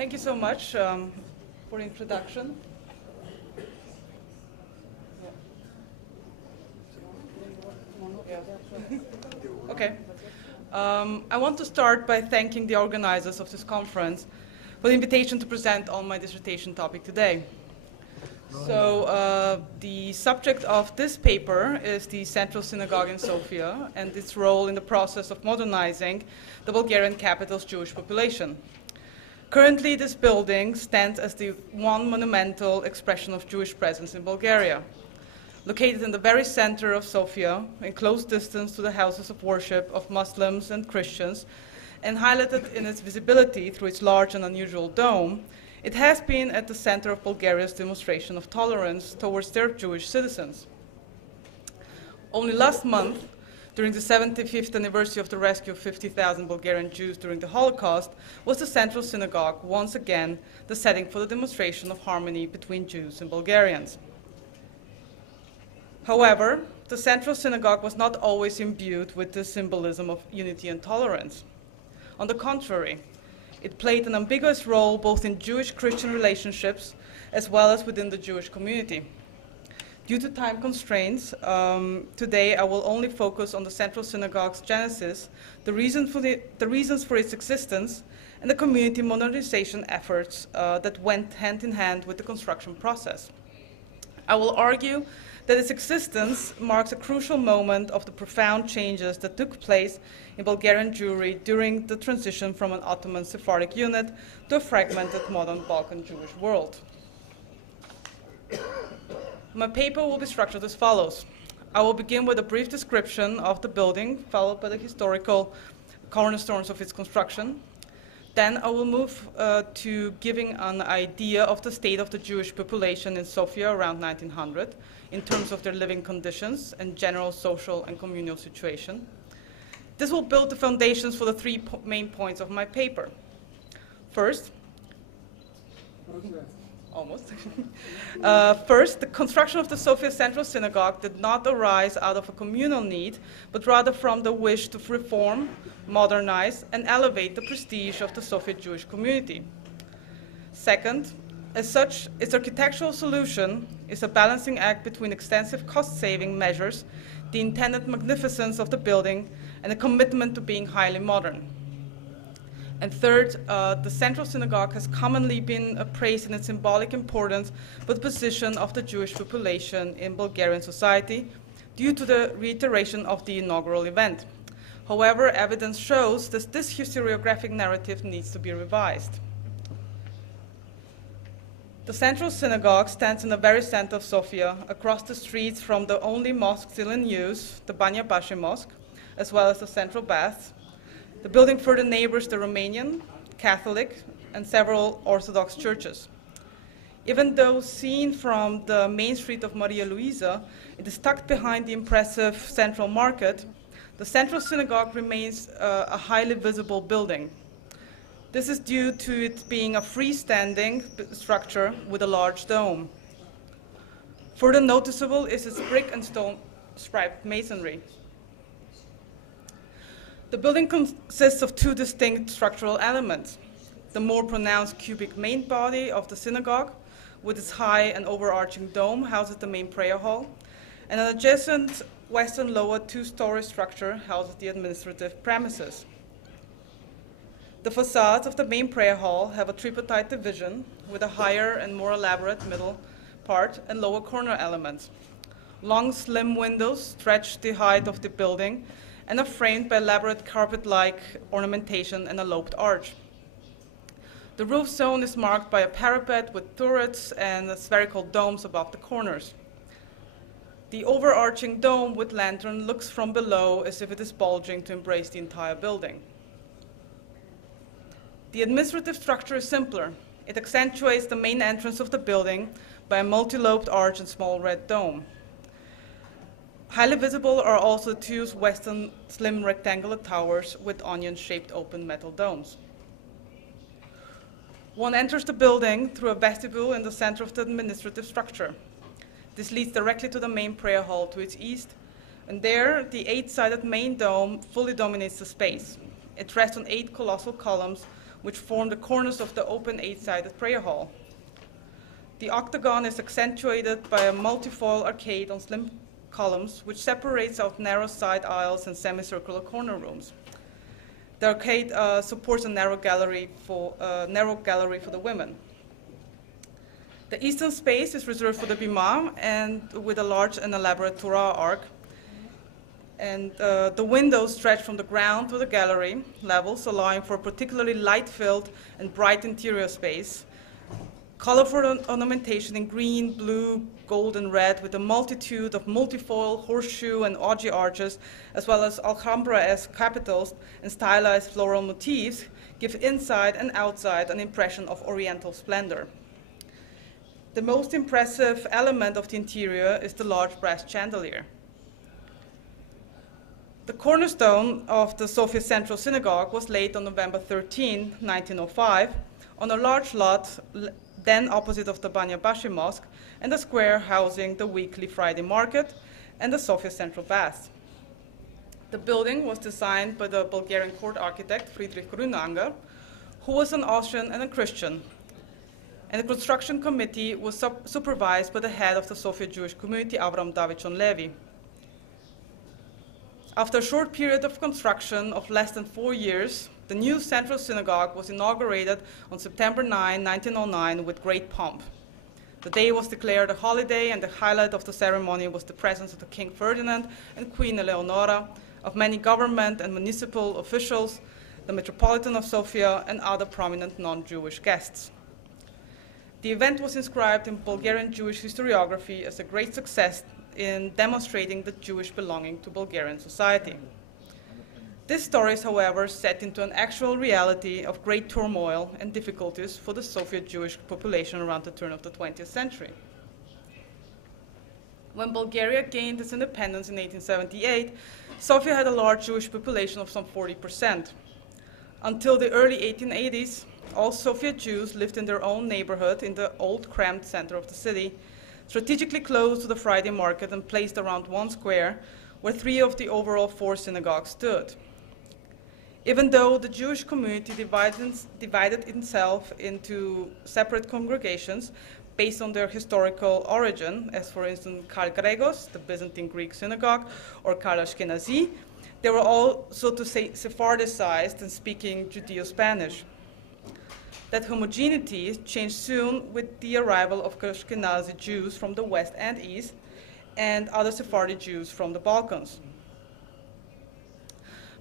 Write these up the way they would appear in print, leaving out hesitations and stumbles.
Thank you so much for the introduction. Okay. I want to start by thanking the organizers of this conference for the invitation to present on my dissertation topic today. So the subject of this paper is the Central Synagogue in Sofia and its role in the process of modernizing the Bulgarian capital's Jewish population. Currently, this building stands as the one monumental expression of Jewish presence in Bulgaria. Located in the very center of Sofia, in close distance to the houses of worship of Muslims and Christians, and highlighted in its visibility through its large and unusual dome, it has been at the center of Bulgaria's demonstration of tolerance towards their Jewish citizens. Only last month, during the 75th anniversary of the rescue of 50,000 Bulgarian Jews during the Holocaust, was the Central Synagogue once again the setting for the demonstration of harmony between Jews and Bulgarians. However, the Central Synagogue was not always imbued with the symbolism of unity and tolerance. On the contrary, it played an ambiguous role both in Jewish-Christian relationships as well as within the Jewish community. Due to time constraints, today I will only focus on the Central Synagogue's genesis, the reasons for its existence, and the community modernization efforts that went hand in hand with the construction process. I will argue that its existence marks a crucial moment of the profound changes that took place in Bulgarian Jewry during the transition from an Ottoman Sephardic unit to a fragmented modern Balkan Jewish world. My paper will be structured as follows. I will begin with a brief description of the building, followed by the historical cornerstones of its construction. Then I will move to giving an idea of the state of the Jewish population in Sofia around 1900 in terms of their living conditions and general social and communal situation. This will build the foundations for the three main points of my paper. First, First, the construction of the Sofia Central Synagogue did not arise out of a communal need, but rather from the wish to reform, modernize, and elevate the prestige of the Sofia Jewish community. Second, as such, its architectural solution is a balancing act between extensive cost-saving measures, the intended magnificence of the building, and a commitment to being highly modern. And third, the Central Synagogue has commonly been appraised in its symbolic importance for the position of the Jewish population in Bulgarian society due to the reiteration of the inaugural event. However, evidence shows that this historiographic narrative needs to be revised. The Central Synagogue stands in the very center of Sofia, across the streets from the only mosque still in use, the Banja Bashi Mosque, as well as the Central Baths. The building further neighbors the Romanian, Catholic, and several Orthodox churches. Even though seen from the main street of Maria Luisa, it is tucked behind the impressive Central Market, the Central Synagogue remains a highly visible building. This is due to it being a freestanding structure with a large dome. Further noticeable is its brick and stone striped masonry. The building consists of two distinct structural elements. The more pronounced cubic main body of the synagogue, with its high and overarching dome, houses the main prayer hall, and an adjacent western lower two-story structure houses the administrative premises. The facades of the main prayer hall have a tripartite division with a higher and more elaborate middle part and lower corner elements. Long, slim windows stretch the height of the building and are framed by elaborate carpet-like ornamentation and a lobed arch. The roof zone is marked by a parapet with turrets and spherical domes above the corners. The overarching dome with lantern looks from below as if it is bulging to embrace the entire building. The administrative structure is simpler. It accentuates the main entrance of the building by a multi-lobed arch and small red dome. Highly visible are also two western slim rectangular towers with onion-shaped open metal domes. One enters the building through a vestibule in the center of the administrative structure. This leads directly to the main prayer hall to its east, and there the 8-sided main dome fully dominates the space. It rests on 8 colossal columns which form the corners of the open 8-sided prayer hall. The octagon is accentuated by a multifoil arcade on slim columns, which separates out narrow side aisles and semicircular corner rooms. The arcade supports a narrow gallery for the women. The eastern space is reserved for the bema and with a large and elaborate Torah arc. And the windows stretch from the ground to the gallery levels, allowing for a particularly light-filled and bright interior space. Colorful ornamentation in green, blue, gold, and red, with a multitude of multifoil, horseshoe, and ogee arches, as well as Alhambra-esque capitals and stylized floral motifs, give inside and outside an impression of Oriental splendor. The most impressive element of the interior is the large brass chandelier. The cornerstone of the Sofia Central Synagogue was laid on November 13, 1905, on a large lot then opposite of the Banyabashi Mosque and the square housing the weekly Friday market and the Sofia Central Baths. The building was designed by the Bulgarian court architect Friedrich Grünanger, who was an Austrian and a Christian. And the construction committee was supervised by the head of the Sofia Jewish community, Avram Davidson Levy. After a short period of construction of less than 4 years, the new Central Synagogue was inaugurated on September 9, 1909, with great pomp. The day was declared a holiday, and the highlight of the ceremony was the presence of the King Ferdinand and Queen Eleonora, of many government and municipal officials, the Metropolitan of Sofia, and other prominent non-Jewish guests. The event was inscribed in Bulgarian Jewish historiography as a great success in demonstrating the Jewish belonging to Bulgarian society. This story is, however, set into an actual reality of great turmoil and difficulties for the Soviet Jewish population around the turn of the 20th century. When Bulgaria gained its independence in 1878, Sofia had a large Jewish population of some 40%. Until the early 1880s, all Soviet Jews lived in their own neighborhood in the old cramped center of the city, strategically close to the Friday market and placed around one square, where 3 of the overall 4 synagogues stood. Even though the Jewish community divided itself into separate congregations based on their historical origin, as for instance Kal Gregos, the Byzantine Greek synagogue, or Kal Ashkenazi, they were all, so to say, Sephardicized and speaking Judeo-Spanish. That homogeneity changed soon with the arrival of Ashkenazi Jews from the west and east, and other Sephardi Jews from the Balkans.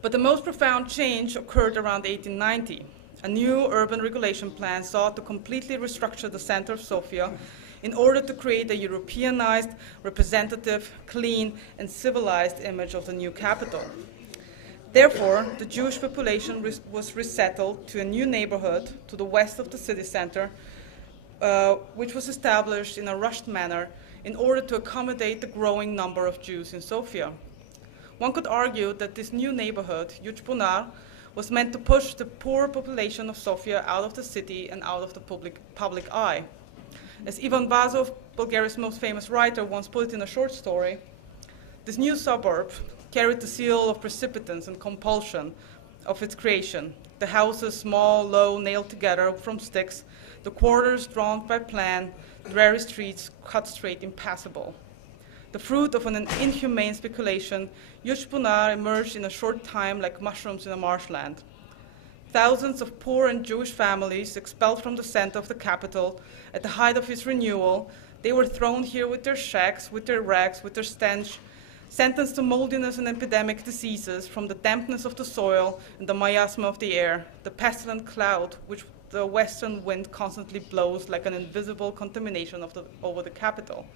But the most profound change occurred around 1890. A new urban regulation plan sought to completely restructure the center of Sofia in order to create a Europeanized, representative, clean, and civilized image of the new capital. Therefore, the Jewish population was resettled to a new neighborhood to the west of the city center, which was established in a rushed manner in order to accommodate the growing number of Jews in Sofia. One could argue that this new neighborhood, Yuchbunar, was meant to push the poor population of Sofia out of the city and out of the public eye. As Ivan Vazov, Bulgaria's most famous writer, once put it in a short story, this new suburb carried the seal of precipitance and compulsion of its creation. The houses, small, low, nailed together from sticks, the quarters drawn by plan, the dreary streets cut straight, impassable. The fruit of an inhumane speculation, Yuchbunar emerged in a short time like mushrooms in a marshland. Thousands of poor and Jewish families, expelled from the center of the capital at the height of its renewal, they were thrown here with their shacks, with their rags, with their stench, sentenced to moldiness and epidemic diseases from the dampness of the soil and the miasma of the air, the pestilent cloud which the western wind constantly blows like an invisible contamination over the capital.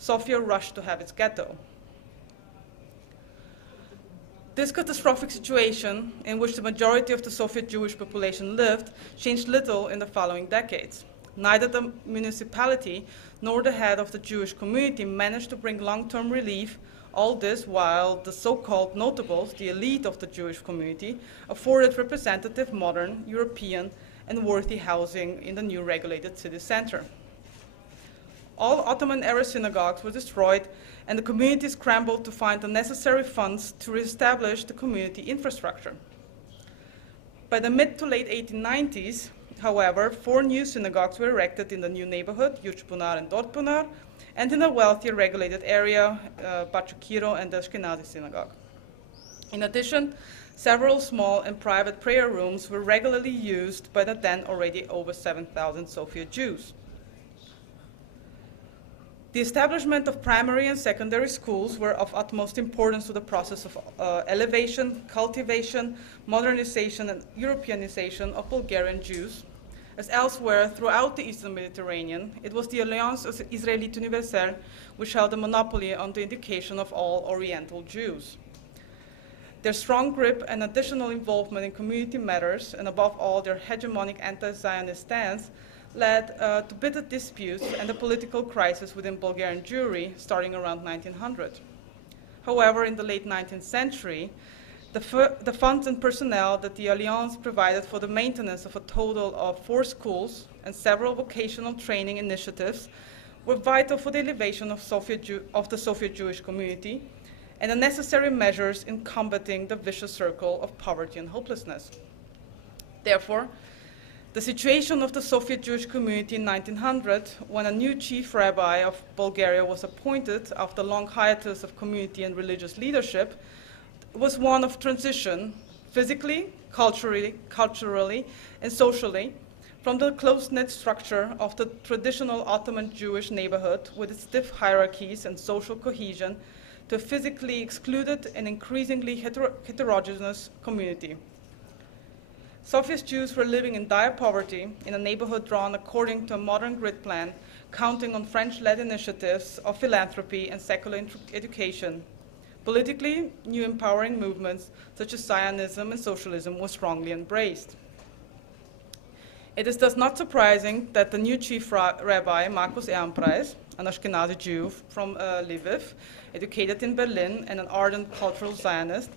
Sofia rushed to have its ghetto. This catastrophic situation, in which the majority of the Soviet Jewish population lived, changed little in the following decades. Neither the municipality nor the head of the Jewish community managed to bring long-term relief, all this while the so-called notables, the elite of the Jewish community, afforded representative, modern, European, and worthy housing in the new regulated city center. All Ottoman-era synagogues were destroyed, and the community scrambled to find the necessary funds to reestablish the community infrastructure. By the mid to late 1890s, however, 4 new synagogues were erected in the new neighborhood, Juchpunar and Dortpunar, and in a wealthier regulated area, Bachukiro and the Ashkenazi synagogue. In addition, several small and private prayer rooms were regularly used by the then already over 7,000 Sofia Jews. The establishment of primary and secondary schools were of utmost importance to the process of elevation, cultivation, modernization, and Europeanization of Bulgarian Jews. As elsewhere throughout the Eastern Mediterranean, it was the Alliance Israélite Universelle which held a monopoly on the education of all Oriental Jews. Their strong grip and additional involvement in community matters, and above all their hegemonic anti-Zionist stance, led to bitter disputes and a political crisis within Bulgarian Jewry starting around 1900. However, in the late 19th century, the funds and personnel that the Alliance provided for the maintenance of a total of 4 schools and several vocational training initiatives were vital for the elevation of the Sofia Jewish community and the necessary measures in combating the vicious circle of poverty and hopelessness. Therefore, the situation of the Sofia Jewish community in 1900, when a new chief rabbi of Bulgaria was appointed after a long hiatus of community and religious leadership, was one of transition, physically, culturally, and socially, from the close-knit structure of the traditional Ottoman Jewish neighborhood with its stiff hierarchies and social cohesion to a physically excluded and increasingly heterogeneous community. Sofia's Jews were living in dire poverty in a neighborhood drawn according to a modern grid plan, counting on French-led initiatives of philanthropy and secular education. Politically, new empowering movements such as Zionism and socialism were strongly embraced. It is thus not surprising that the new chief rabbi, Marcus Ehrenpreis, an Ashkenazi Jew from Lviv, educated in Berlin and an ardent cultural Zionist,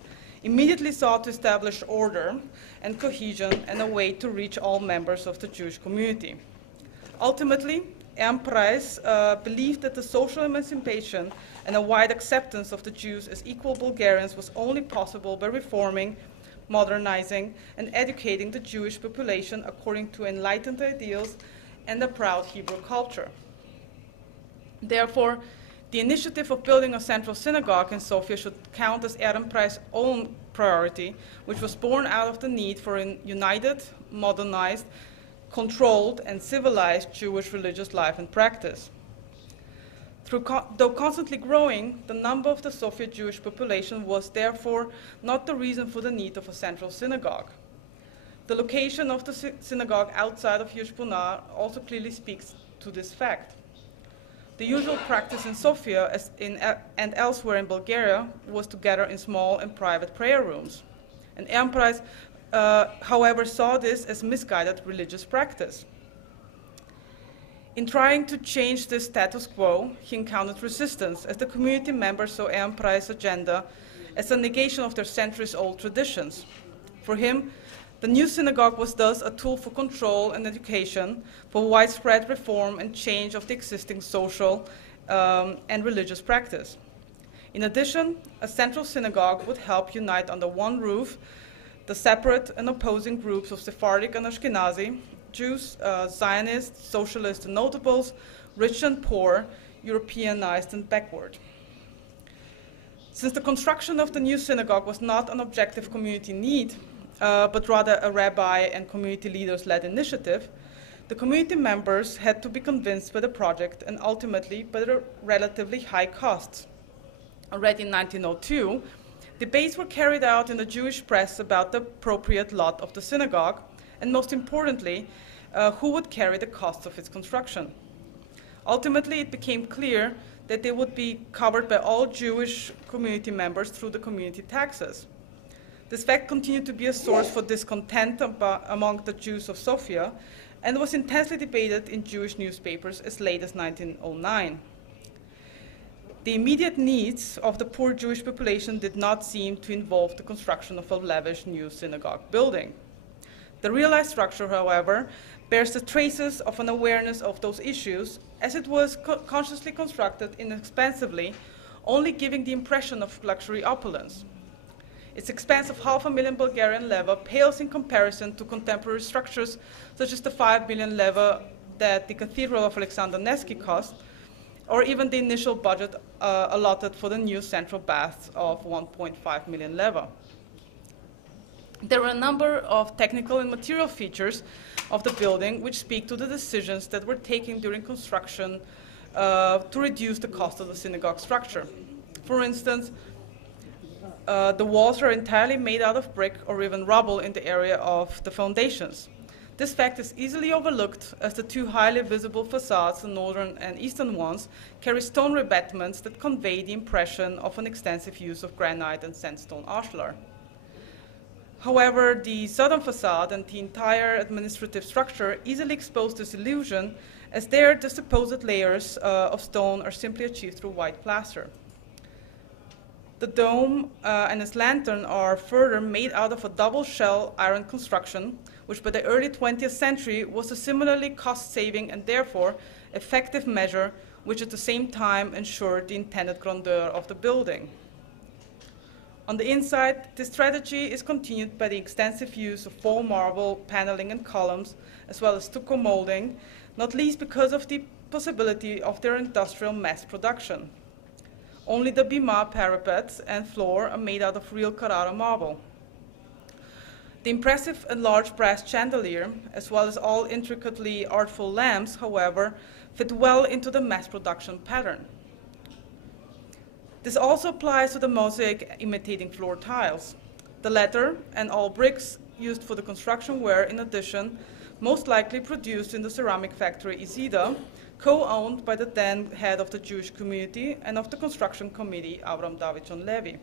immediately sought to establish order and cohesion and a way to reach all members of the Jewish community. Ultimately, Ehrenpreis believed that the social emancipation and a wide acceptance of the Jews as equal Bulgarians was only possible by reforming, modernizing, and educating the Jewish population according to enlightened ideals and a proud Hebrew culture. Therefore, the initiative of building a central synagogue in Sofia should count as Ehrenpreis' own priority, which was born out of the need for a united, modernized, controlled, and civilized Jewish religious life and practice. Though constantly growing, the number of the Sofia Jewish population was therefore not the reason for the need of a central synagogue. The location of the synagogue outside of Juchpunar also clearly speaks to this fact. The usual practice in Sofia and elsewhere in Bulgaria was to gather in small and private prayer rooms. And Ehrenpreis, however, saw this as misguided religious practice. In trying to change this status quo, he encountered resistance, as the community members saw Ehrenpreis' agenda as a negation of their centuries-old traditions. For him, the new synagogue was thus a tool for control and education, for widespread reform and change of the existing social and religious practice. In addition, a central synagogue would help unite under one roof the separate and opposing groups of Sephardic and Ashkenazi, Jews, Zionists, socialists and notables, rich and poor, Europeanized and backward. Since the construction of the new synagogue was not an objective community need, but rather a rabbi and community leaders-led initiative, the community members had to be convinced by the project and ultimately by the relatively high costs. Already in 1902, debates were carried out in the Jewish press about the appropriate lot of the synagogue, and most importantly, who would carry the costs of its construction. Ultimately, it became clear that they would be covered by all Jewish community members through the community taxes. This fact continued to be a source for discontent among the Jews of Sofia and was intensely debated in Jewish newspapers as late as 1909. The immediate needs of the poor Jewish population did not seem to involve the construction of a lavish new synagogue building. The realized structure, however, bears the traces of an awareness of those issues, as it was consciously constructed inexpensively, only giving the impression of luxury opulence. Its expense of 500,000 Bulgarian leva pales in comparison to contemporary structures such as the 5 million leva that the Cathedral of Alexander Nevsky cost, or even the initial budget allotted for the new central baths of 1.5 million leva. There were a number of technical and material features of the building which speak to the decisions that were taken during construction to reduce the cost of the synagogue structure. For instance, the walls are entirely made out of brick or even rubble in the area of the foundations. This fact is easily overlooked as the two highly visible facades, the northern and eastern ones, carry stone rebattements that convey the impression of an extensive use of granite and sandstone ashlar. However, the southern facade and the entire administrative structure easily expose this illusion, as there the supposed layers of stone are simply achieved through white plaster. The dome and its lantern are further made out of a double-shell iron construction, which by the early 20th century was a similarly cost-saving and therefore effective measure, which at the same time ensured the intended grandeur of the building. On the inside, this strategy is continued by the extensive use of faux marble paneling and columns, as well as stucco molding, not least because of the possibility of their industrial mass production. Only the bima parapets and floor are made out of real Carrara marble. The impressive and large brass chandelier, as well as all intricately artful lamps, however, fit well into the mass production pattern. This also applies to the mosaic imitating floor tiles. The latter and all bricks used for the construction were, in addition, most likely produced in the ceramic factory Izida, co-owned by the then head of the Jewish community and of the construction committee, Avram Davidson Levy.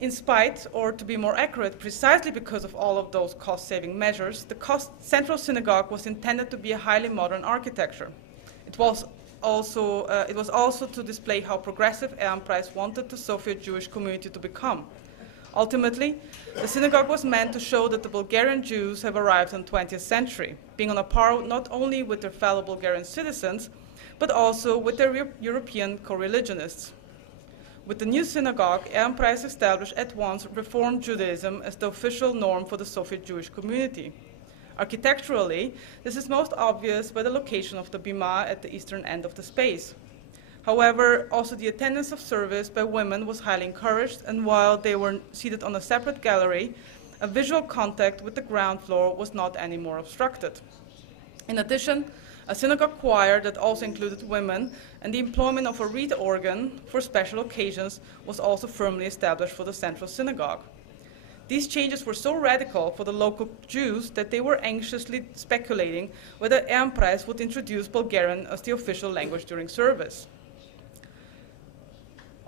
In spite, or to be more accurate, precisely because of all of those cost-saving measures, the central synagogue was intended to be a highly modern architecture. It was also to display how progressive Ehrenpreis wanted the Soviet Jewish community to become. Ultimately, the synagogue was meant to show that the Bulgarian Jews have arrived in the 20th century, being on a par not only with their fellow Bulgarian citizens, but also with their European co-religionists. With the new synagogue, Ehrenpreis established at once Reform Judaism as the official norm for the Soviet Jewish community. Architecturally, this is most obvious by the location of the bima at the eastern end of the space. However, also the attendance of service by women was highly encouraged, and while they were seated on a separate gallery, a visual contact with the ground floor was not any more obstructed. In addition, a synagogue choir that also included women and the employment of a reed organ for special occasions was also firmly established for the central synagogue. These changes were so radical for the local Jews that they were anxiously speculating whether Ehrenpreis would introduce Bulgarian as the official language during service.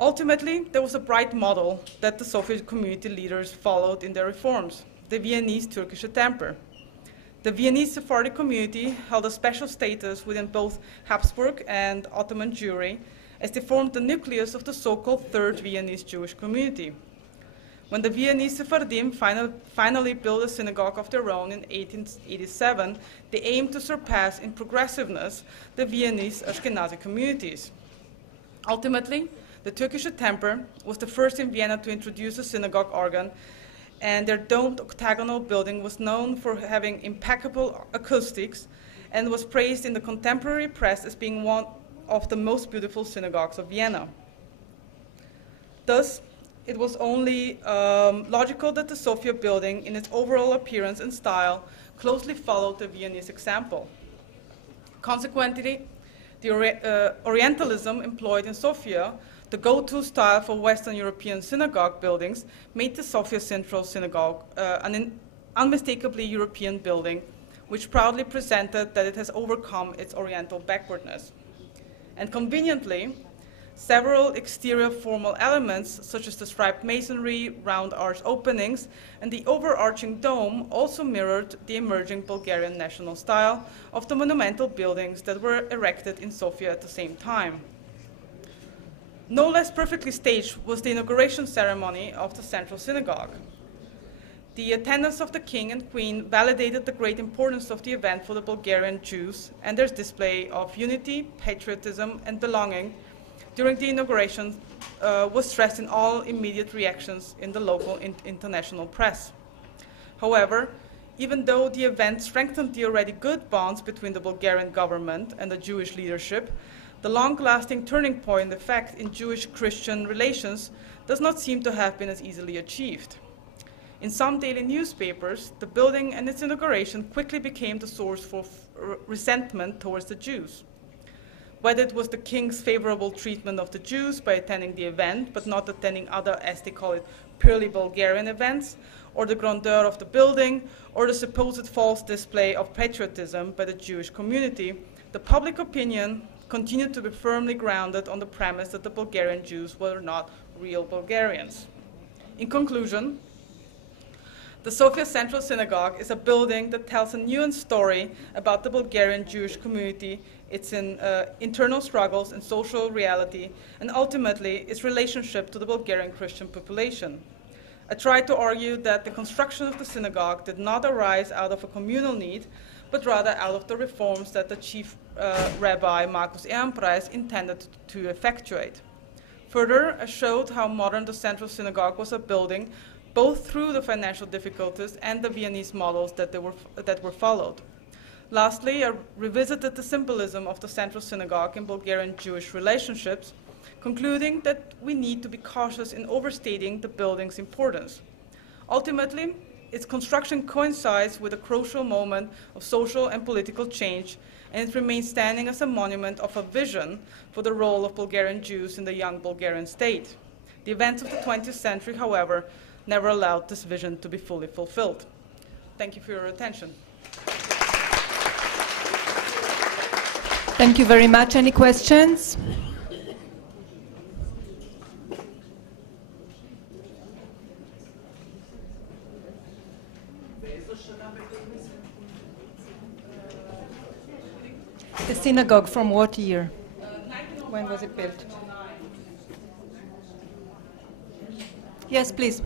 Ultimately, there was a bright model that the Soviet community leaders followed in their reforms, the Viennese Turkish temper. The Viennese Sephardi community held a special status within both Habsburg and Ottoman Jewry, as they formed the nucleus of the so-called Third Viennese Jewish community. When the Viennese Sephardim finally built a synagogue of their own in 1887, they aimed to surpass in progressiveness the Viennese Ashkenazi communities. Ultimately, the Turkish temper was the first in Vienna to introduce a synagogue organ, and their domed octagonal building was known for having impeccable acoustics and was praised in the contemporary press as being one of the most beautiful synagogues of Vienna. Thus, it was only logical that the Sofia building, in its overall appearance and style, closely followed the Viennese example. Consequently, the Orientalism employed in Sofia, the go-to style for Western European synagogue buildings, made the Sofia Central Synagogue an unmistakably European building, which proudly presented that it has overcome its Oriental backwardness. And conveniently, several exterior formal elements, such as the striped masonry, round arch openings, and the overarching dome, also mirrored the emerging Bulgarian national style of the monumental buildings that were erected in Sofia at the same time. No less perfectly staged was the inauguration ceremony of the Central Synagogue. The attendance of the king and queen validated the great importance of the event for the Bulgarian Jews and their display of unity, patriotism, and belonging during the inauguration was stressed in all immediate reactions in the local and international press. However, even though the event strengthened the already good bonds between the Bulgarian government and the Jewish leadership, the long-lasting turning point effect in Jewish-Christian relations does not seem to have been as easily achieved. In some daily newspapers, the building and its inauguration quickly became the source for resentment towards the Jews. Whether it was the king's favorable treatment of the Jews by attending the event, but not attending other, as they call it, purely Bulgarian events, or the grandeur of the building, or the supposed false display of patriotism by the Jewish community, the public opinion continued to be firmly grounded on the premise that the Bulgarian Jews were not real Bulgarians. In conclusion, the Sofia Central Synagogue is a building that tells a nuanced story about the Bulgarian Jewish community, its internal struggles and social reality, and ultimately its relationship to the Bulgarian Christian population. I tried to argue that the construction of the synagogue did not arise out of a communal need, but rather out of the reforms that the chief rabbi, Marcus Ehrenpreis, intended to effectuate. Further, I showed how modern the Central Synagogue was a building both through the financial difficulties and the Viennese models that were followed. Lastly, I revisited the symbolism of the Central Synagogue in Bulgarian Jewish relationships, concluding that we need to be cautious in overstating the building's importance. Ultimately, its construction coincides with a crucial moment of social and political change, and it remains standing as a monument of a vision for the role of Bulgarian Jews in the young Bulgarian state. The events of the 20th century, however, never allowed this vision to be fully fulfilled. Thank you for your attention. Thank you very much. Any questions? The synagogue, from what year? When was it built? Yes, please.